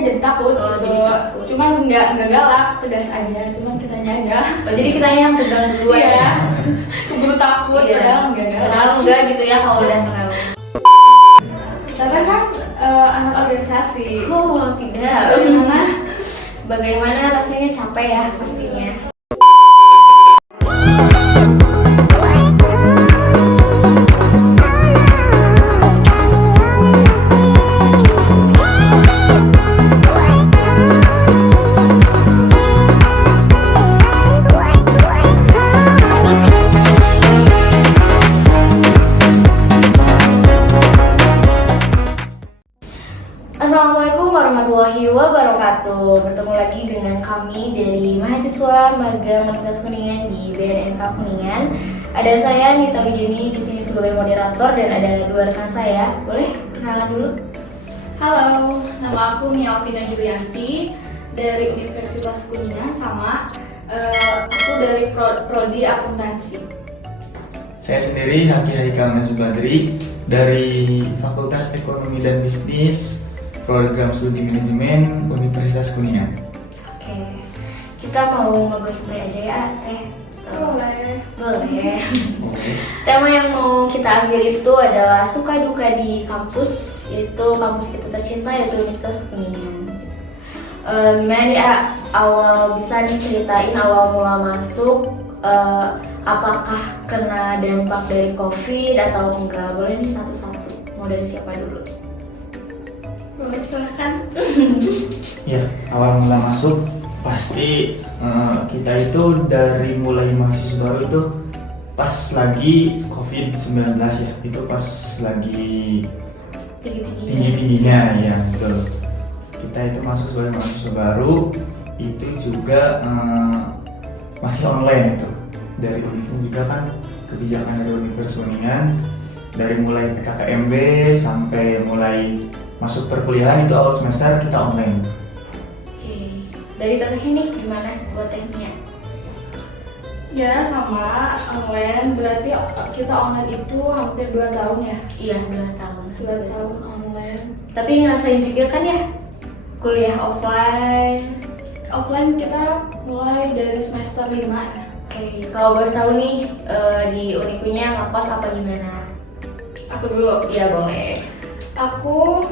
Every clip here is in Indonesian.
jadi takut Oh, gitu. jadi takut. Cuman nggak galak, tegas aja. Cuman kitanya aja. Oh, jadi kita yang tegang duluan Iya. ya. Keburu takut, Iya. padahal enggak galak. Padahal enggak gitu ya kalau udah kenal. Teteh kan anak organisasi. Oh, tidak. Bagaimana rasanya capek ya pastinya. Assalamualaikum warahmatullahi wabarakatuh. Bertemu lagi dengan kami dari mahasiswa magang Universitas Kuningan di BNNK Kuningan. Ada saya Nita Widini di sini sebagai moderator dan ada dua rekan saya. Boleh kenalan dulu? Halo, nama aku Mia Alvina Julianti dari Universitas Kuningan sama aku dari prodi akuntansi. Saya sendiri Haki Haikal Nazubazri dari Fakultas Ekonomi dan Bisnis Program Studi Manajemen Universitas Kuningan. Oke, kita mau ngobrol santai aja ya, Teh. Boleh. Boleh. Tema yang mau kita ambil itu adalah suka duka di kampus, yaitu kampus kita tercinta yaitu Universitas Kuningan. Gimana nih awal bisa nih ceritain awal mula masuk, apakah kena dampak dari COVID atau enggak? Boleh nih satu-satu. Mau dari siapa dulu? Boleh, silakan. Ya, awal mula masuk pasti kita itu dari mulai mahasiswa baru itu pas lagi COVID-19 ya, itu pas lagi tinggi-tingginya ya betul. Kita itu masuk sebagai mahasiswa baru itu juga masih online itu. Dari Univ juga kan kebijakan dari Universitas Kuningan dari mulai PKKMB sampai mulai masuk perkuliahan itu awal semester kita online. Oke. Dari Teteh ini gimana buat Tehnya? Ya sama online, berarti kita online itu hampir 2 tahun ya. Iya, 2 tahun. 2 tahun online. Tapi ngerasain juga kan ya kuliah offline. Offline kita mulai dari semester 5 ya. Oke, kalau boleh tahu nih di Unikunya ngekos apa gimana? Aku dulu. Iya boleh. Aku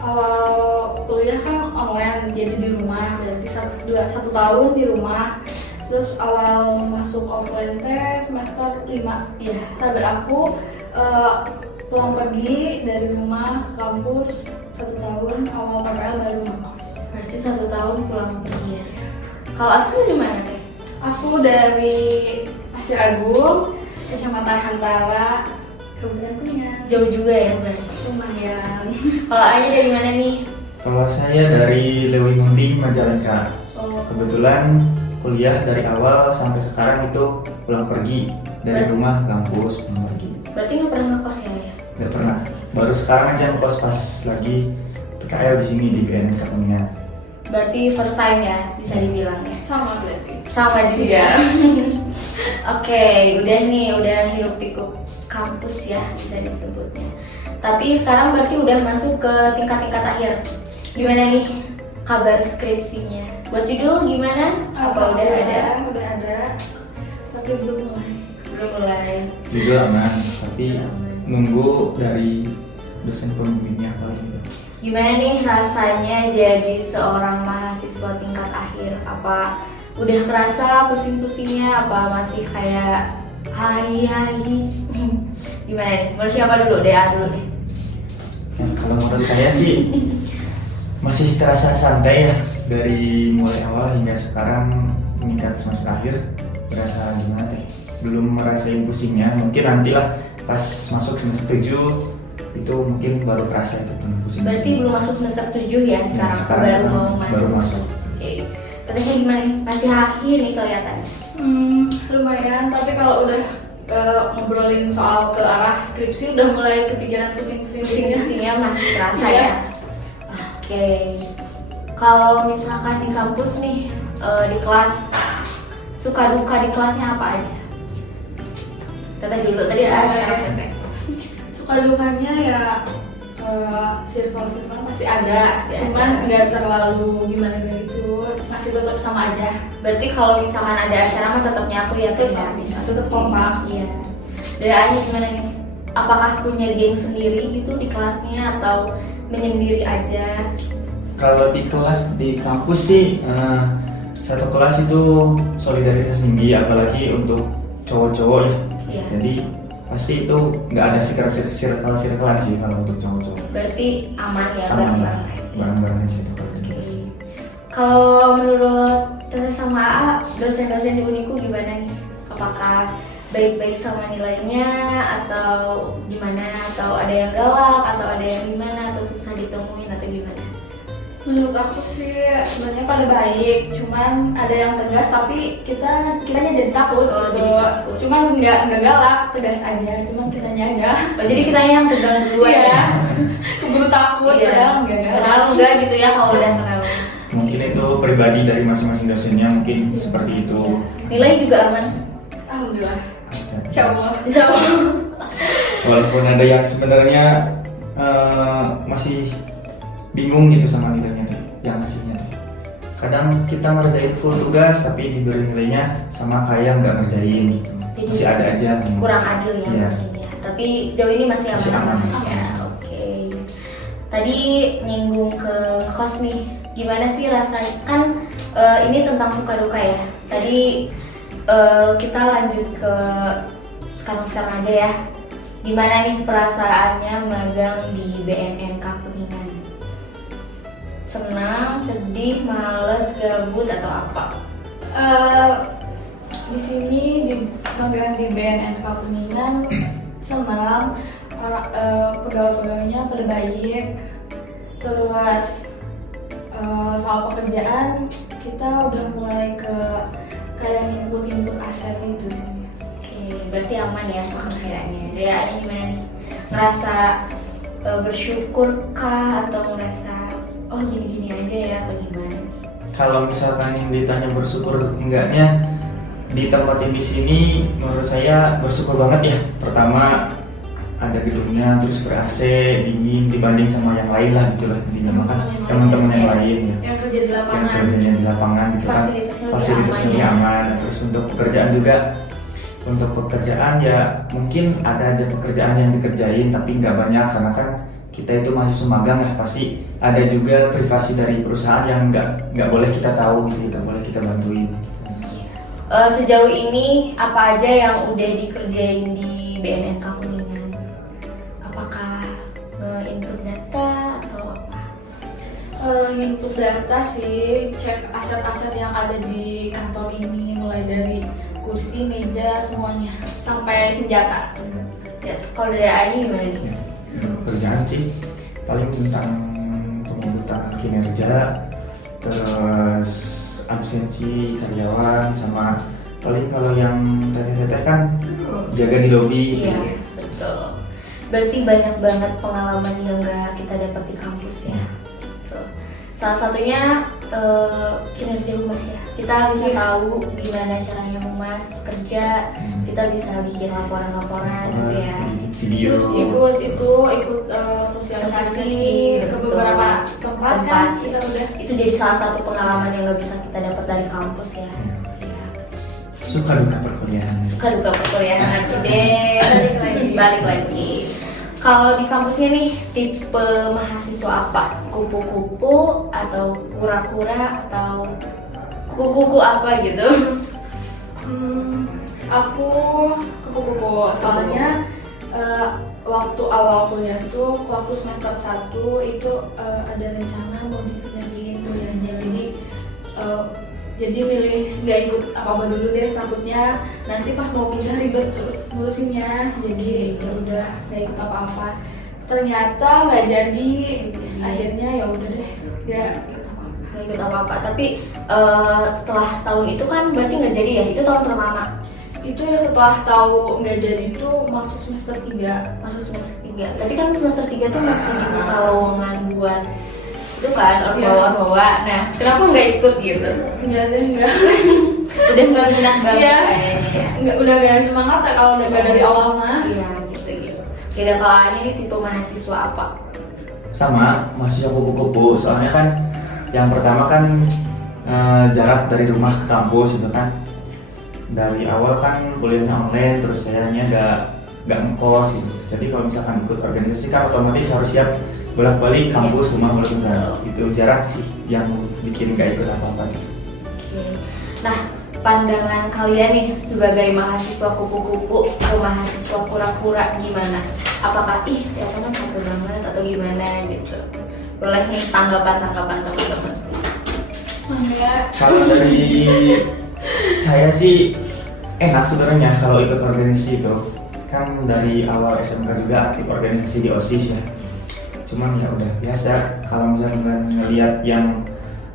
awal kuliah kan online, jadi di rumah, berarti 1 tahun di rumah. Terus awal masuk offline teh semester 5. Iya. Tapi aku pulang pergi dari rumah ke kampus 1 tahun, awal PPL baru ngekos. Berarti 1 tahun pulang pergi ya. Kalau asli di mana Teh? Aku dari Pasir Agung, Kecamatan Hantara, Kabupaten Kuningan. Jauh juga ya berarti. Lumayan. Kalau Ayah dari mana nih? Kalau saya dari Lewimundi Majalengka. Oh, Kebetulan kuliah dari awal sampai sekarang itu pulang pergi dari rumah kampus pulang pergi. berarti nggak pernah ngekos ya Ayah? Nggak pernah. Baru sekarang aja ngekos pas lagi PKL di sini di BNNK Kuningan. Berarti first time ya bisa dibilang ya. Sama berarti. Sama juga. Oke, udah nih, udah hiruk pikuk kampus ya bisa disebutnya. Tapi sekarang berarti udah masuk ke tingkat-tingkat akhir. Gimana nih kabar skripsinya? Buat judul gimana? Apa udah ada? Udah ada. Tapi belum mulai. Belum mulai. Juga aman, tapi nunggu dari dosen pembimbingnya kalau gitu. Gimana nih rasanya jadi seorang mahasiswa tingkat akhir? Apa udah kerasa pusing-pusingnya? Apa masih kayak hai? Gimana nih? Menurut siapa dulu? DA dulu deh. Ya, kalau menurut saya sih masih terasa santai ya dari mulai awal hingga sekarang meningkat semester akhir. Berasa gimana teh? Belum merasain pusingnya. Mungkin nantilah pas masuk semester 7 itu mungkin baru kerasa itu pusing. Berarti belum masuk semester 7 ya sekarang, baru mau masuk. Baru masuk. Oke. Tetehnya gimana nih? Masih akhir nih kelihatannya. Lumayan, tapi kalau udah ngobrolin soal ke arah skripsi udah mulai kepikiran pusing-pusing. Pusing-pusingnya masih terasa Iya. ya. Oke. Kalau misalkan di kampus nih di kelas suka duka di kelasnya apa aja? Teteh dulu tadi ada sekarang Teteh. Suka dukanya ya circle-circle pasti ada, Pasti cuman ada. nggak terlalu gimana gitu, masih tetap sama aja. Berarti kalau misalkan ada acara mah tetap nyatu ya tuh ya. Tetap kompak. Iya. Dari Anya gimana nih? Apakah punya geng sendiri gitu di kelasnya atau menyendiri aja? Kalau di kelas di kampus sih satu kelas itu solidaritas tinggi, apalagi untuk cowok-cowok ya. Iya. Jadi pasti itu nggak ada circle-circlean sih kalau untuk cowok-cowok. Berarti aman ya, Aman lah, bareng-bareng aja. bareng-bareng aja itu kalau di Oke. kelas. Kalau menurut Tete sama AA, dosen-dosen di Uniku gimana nih? Apakah baik-baik sama nilainya atau gimana? Atau ada yang galak atau ada yang gimana? Atau susah ditemuin atau gimana? Menurut aku sih sebenarnya pada baik, cuman ada yang tegas tapi kitanya jadi takut Oh, gitu. jadi takut. Cuman nggak galak, tegas aja, cuman kitanya enggak. Oh, jadi kita yang tegang duluan Iya. ya? Keburu takut, Iya. padahal enggak Padahal enggak gitu ya kalau udah kenal. Mungkin itu pribadi dari masing-masing dosennya mungkin seperti itu. Nilai juga aman. Alhamdulillah. Insya Allah. Bisa Walaupun ada yang sebenarnya masih bingung gitu sama nilainya tuh, yang ngasihnya tuh. Kadang kita ngerjain full tugas tapi diberi nilainya sama kayak nggak ngerjain gitu. Jadi Masih ada aja nih. kurang adil ya Iya. mungkin ya. Tapi sejauh ini masih Masih aman-aman aman. aja. Oke. Tadi nyinggung ke kos nih. Gimana sih rasanya? Kan ini tentang suka duka ya. Tadi kita lanjut ke sekarang-sekarang aja ya. Gimana nih perasaannya magang di BNNK Kuningan? Senang, sedih, males, gabut atau apa? Di sini di magang di BNN Kuningan senang, pegawai-pegawainya pada baik. Terus soal pekerjaan kita udah mulai ke kayak input aset gitu sih. Oke, berarti aman ya pekerjaannya. Dia gimana nih? Merasa bersyukur kah atau merasa oh gini-gini aja ya atau gimana? Kalau misalkan ditanya bersyukur enggaknya, ditempatin di sini menurut saya bersyukur banget ya. Pertama ada gedungnya, terus ber-AC, dingin dibanding sama yang lain lah gitu lah intinya. Makan teman-teman yang lain ya, Yang kerja di yang lapangan. kerjanya di lapangan gitu kan, fasilitasnya lebih aman. Terus untuk pekerjaan juga, untuk pekerjaan ya mungkin ada aja pekerjaan yang dikerjain tapi nggak banyak karena kan kita itu mahasiswa magang ya, pasti ada juga privasi dari perusahaan yang nggak boleh kita tahu gitu, nggak boleh kita bantuin. Sejauh ini apa aja yang udah dikerjain di BNN Kuningan? Apakah nge-input data atau apa? Input data sih, cek aset-aset yang ada di kantor ini, mulai dari kursi, meja, semuanya sampai senjata. Kalau dari Ani gimana nih? Ya, kerjaan sih paling tentang pengurutan kinerja, terus absensi karyawan, sama paling kalau yang teteh-teteh kan jaga di lobi gitu. Iya, betul. Berarti banyak banget pengalaman yang gak kita dapat di kampus ya. Gitu. Salah satunya kinerja humas ya. Kita bisa tahu gimana caranya humas kerja. Kita bisa bikin laporan-laporan gitu ya. Video. Terus ikut sosialisasi ke betul. beberapa tempat kan kita udah. Itu jadi salah satu pengalaman yang gak bisa kita dapat dari kampus ya. Iya. Suka duka perkuliahan. Suka duka perkuliahan nanti deh. Balik lagi. Kalau di kampusnya nih tipe mahasiswa apa? Kupu-kupu atau kura-kura atau kupu-kupu apa gitu? Aku kupu-kupu soalnya waktu awal kuliah tuh waktu semester 1 itu ada rencana mau dipindahin kuliahnya, jadi milih nggak ikut apa-apa dulu deh, takutnya nanti pas mau pindah ribet ngurusinnya, jadi ya udah nggak ikut apa-apa. Ternyata nggak jadi, akhirnya ya udah deh nggak ikut apa-apa. Gak ikut apa-apa, tapi setelah tahun itu kan berarti nggak jadi ya? Itu tahun pertama? Itu ya setelah tahu nggak jadi itu masuk semester 3. Masuk semester 3. Tapi kan semester 3 tuh masih dibuka lowongan buat itu kan, ormawa. Nah, kenapa nggak ikut gitu? Nggak deh, nggak. Udah nggak minat banget Iya. kayaknya ya? Nggak, udah gak semangat ya kalau udah nggak dari awal mah. Iya, gitu. Kira kalau ini tipe mahasiswa apa? sama mahasiswa kupu-kupu. Soalnya kan yang pertama kan jarak dari rumah ke kampus itu kan. Dari awal kan kuliahnya online, terus sayangnya nggak ngekos gitu. Jadi kalau misalkan ikut organisasi kan otomatis harus siap bolak-balik kampus, rumah bolak-balik. Itu jarak sih yang bikin nggak ikut apa-apa. Oke. Nah, pandangan kalian nih sebagai mahasiswa kupu-kupu ke mahasiswa kura-kura gimana? Apakah si Ata kan seru banget atau gimana gitu? Boleh nih tanggapan teman-teman. Enggak. Kalau dari saya sih enak sebenarnya kalau ikut organisasi itu. Kan dari awal SMK juga aktif organisasi di OSIS ya. Cuman ya udah biasa kalau misalnya ngelihat yang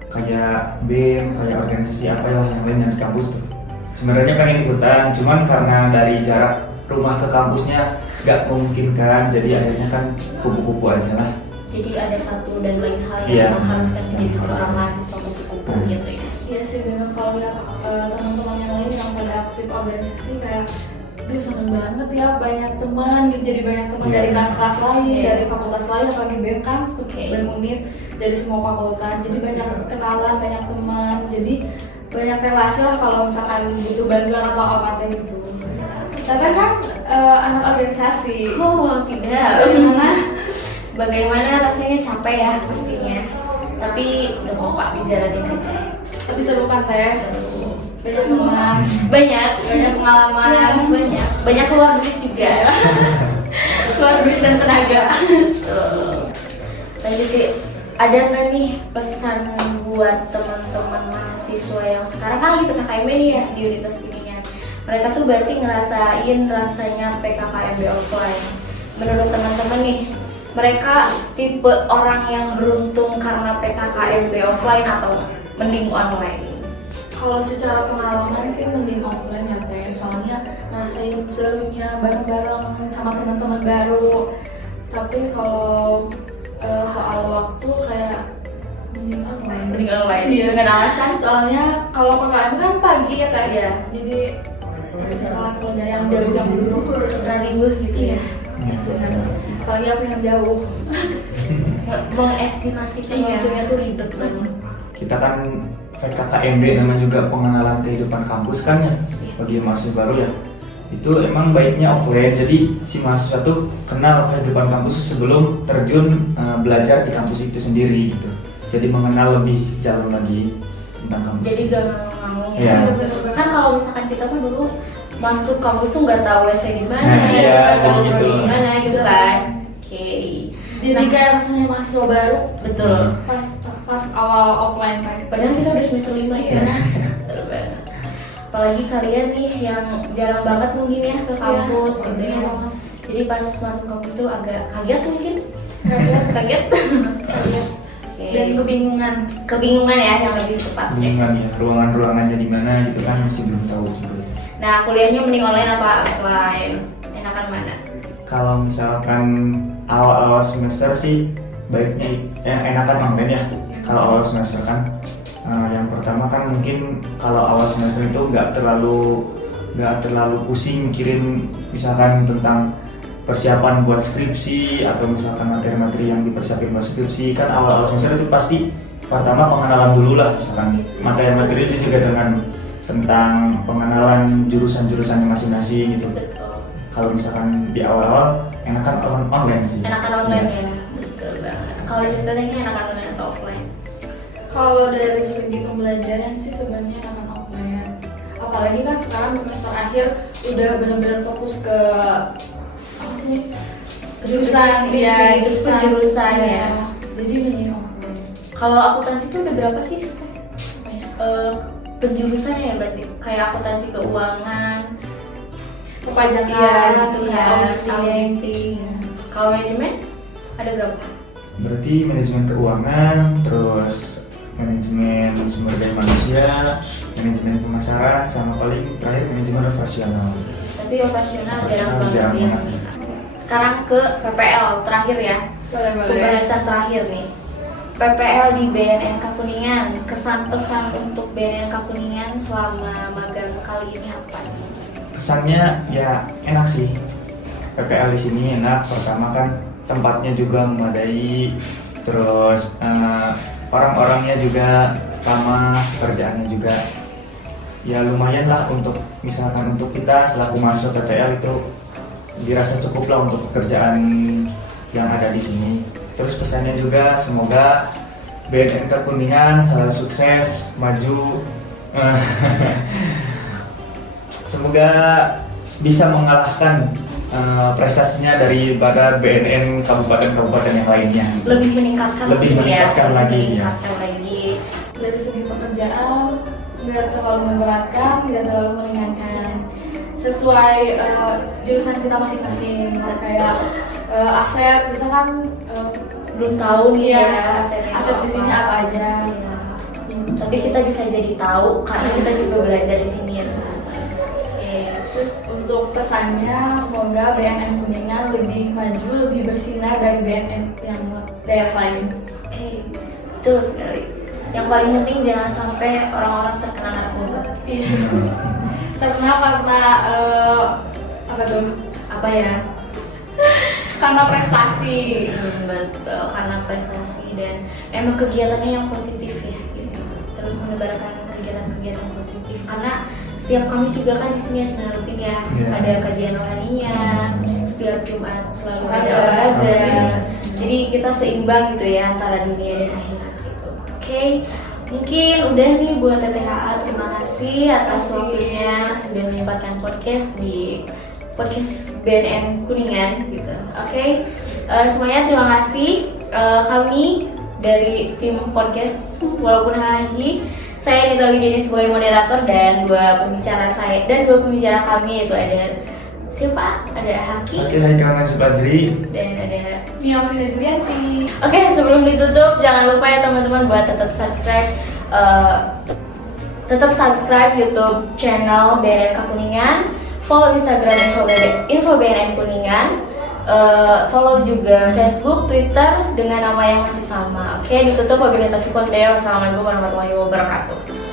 kayak BEM, kayak organisasi apalah yang lain yang di kampus tuh. Sebenarnya pengen ikutan, cuman karena dari jarak rumah ke kampusnya nggak memungkinkan, jadi akhirnya kan kupu-kupu aja lah. Jadi ada satu dan lain hal yang Iya, mengharuskan menjadi harus. seorang mahasiswa kupu-kupu gitu ya. Iya sih bener, kalau lihat teman-teman yang lain yang pada aktif organisasi kayak duh seneng banget ya, banyak teman gitu, jadi banyak teman Iya. dari kelas-kelas lain, Iya. dari fakultas lain, apalagi BEM kan, Oke. BEM Unit, dari semua fakultas, jadi banyak kenalan, banyak teman, jadi banyak relasi lah kalau misalkan butuh bantuan atau apa gitu. Teteh kan anak organisasi. Oh tidak. Gimana? Bagaimana rasanya capek ya pastinya. Tapi nggak apa-apa, dijalanin aja. Tapi seru kan teh, Seru. banyak teman, Banyak pengalaman. banyak keluar duit juga. Keluar duit dan tenaga. Betul. Lanjut Ki, ada nggak nih pesan buat teman-teman mahasiswa yang sekarang kan lagi PKKMB nih ya di Universitas Kuningan. Mereka tuh berarti ngerasain rasanya PKKMB offline. Menurut teman-teman nih, mereka tipe orang yang beruntung karena PKKMB offline atau mending online? Kalau secara pengalaman sih mending offline ya teh, soalnya ngerasain serunya bareng-bareng sama teman-teman baru. Tapi kalau soal waktu kayak mending online. Mending online. Iya. Dengan alasan Soalnya kalau PKM kan pagi ya teh, Iya. jadi kalau ada yang jauh yang butuh sekarang ribut gitu ya. gitu kan. Apalagi aku yang jauh. Mengestimasikan Iya. waktunya tuh ribet banget. Kita kan PKKMB namanya juga pengenalan kehidupan kampus kan ya, bagi mahasiswa baru ya. Itu emang baiknya offline, jadi si mahasiswa tuh kenal kehidupan kampus sebelum terjun belajar di kampus itu sendiri gitu. Jadi mengenal lebih jauh lagi tentang kampus. Jadi gak ngomong Iya. ya. Kan kalau misalkan kita mah dulu masuk kampus tuh nggak tahu WC di mana, Nah, iya, nggak tahu jadi prodi gitu. di mana gitu kan. Oke. Jadi kayak rasanya mahasiswa baru Betul. pas awal offline teh. Padahal kita udah semester 5 ya. Iya. Betul banget. Apalagi kalian nih yang jarang banget mungkin ya ke kampus Iya, gitu ya. iya banget. Jadi pas masuk kampus tuh agak kaget mungkin. Kaget. Oke. Dan Kebingungan ya yang lebih tepat. Bingungan ya, ruangan-ruangannya di mana gitu kan masih belum tahu juga. Nah, kuliahnya mending online apa offline? Enakan mana? Kalau misalkan awal-awal semester sih baiknya enakan online ya. Kalau awal semester kan yang pertama kan mungkin kalau awal semester itu nggak terlalu pusing mikirin misalkan tentang persiapan buat skripsi atau misalkan materi-materi yang dipersiapin buat skripsi. Kan awal-awal semester itu pasti pertama pengenalan dulu lah, misalkan materi-materi itu juga dengan tentang pengenalan jurusan-jurusannya masing-masing gitu. Betul. Kalau misalkan di awal-awal enakan online sih. Enakan online ya. Betul banget. Kalau di tetehnya enakan online atau offline? Kalau dari segi pembelajaran sih sebenarnya akan offline. Apalagi kan sekarang semester akhir udah benar-benar fokus ke apa sih? Jurusan ya, jurusan ya. Jadi mending offline. Kalau akuntansi itu udah berapa sih? Penjurusannya ya berarti kayak akuntansi keuangan, Perpajakan ya gitu ya, kan, auditing. auditing. Kalau manajemen ada berapa? Berarti manajemen keuangan, terus manajemen sumber daya manusia, manajemen pemasaran, sama paling terakhir manajemen operasional. Tapi operasional jarang banget Jarang yang banget. minat. Sekarang ke PPL terakhir ya. Boleh. Pembahasan terakhir nih. PPL di BNNK Kuningan, kesan pesan untuk BNNK Kuningan selama magang kali ini apa nih? Kesannya ya enak sih. PPL di sini enak. Pertama kan tempatnya juga memadai, terus orang-orangnya juga ramah, pekerjaannya juga ya lumayan lah untuk misalkan untuk kita selaku mahasiswa TTL itu dirasa cukup lah untuk pekerjaan yang ada di sini. Terus pesannya juga semoga BNN Kuningan selalu sukses, maju, semoga bisa mengalahkan prestasinya daripada BNN kabupaten-kabupaten yang lainnya. Lebih meningkatkan lagi ya. Dari segi pekerjaan nggak terlalu memberatkan, nggak terlalu meringankan, sesuai jurusan kita masing-masing. Kayak aset kita kan Belum tahu nih ya, ya aset di sini apa aja. Iya. Tapi kita bisa jadi tahu karena kita juga belajar di sini ya teman-teman. Oke. Terus untuk pesannya semoga BNN Kuningan lebih maju, lebih bersinar dari BNN yang daerah lain. Oke, betul sekali. Yang paling penting jangan sampai orang-orang terkena narkoba. Iya. Karena apa tuh? Apa ya? Karena prestasi. Betul, karena prestasi dan emang kegiatannya yang positif ya. Gitu. Terus menebarkan kegiatan-kegiatan positif. Karena setiap Kamis juga kan di sini ya seminar rutin ya. Ada kajian rohaninya. Setiap Jumat selalu ada olahraga. Jadi kita seimbang gitu ya antara dunia dan akhirat gitu. Oke, mungkin udah nih buat TTHA. Terima kasih atas waktunya sudah menyempatkan podcast di podcast BNN Kuningan gitu. Oke. Semuanya terima kasih. Kami dari tim podcast walaupun lagi saya Nita Widini sebagai moderator dan dua pembicara kami yaitu ada siapa? Ada Haki. Oke, Haikal Fajri Dan ada Mia Frida Julianti. Oke, sebelum ditutup jangan lupa ya teman-teman buat tetap subscribe YouTube channel BNN Kuningan, follow Instagram info BNN Kuningan, follow juga Facebook, Twitter dengan nama yang masih sama. Oke, ditutup wabillahi taufiq wal hidayah. Wassalamualaikum warahmatullahi wabarakatuh.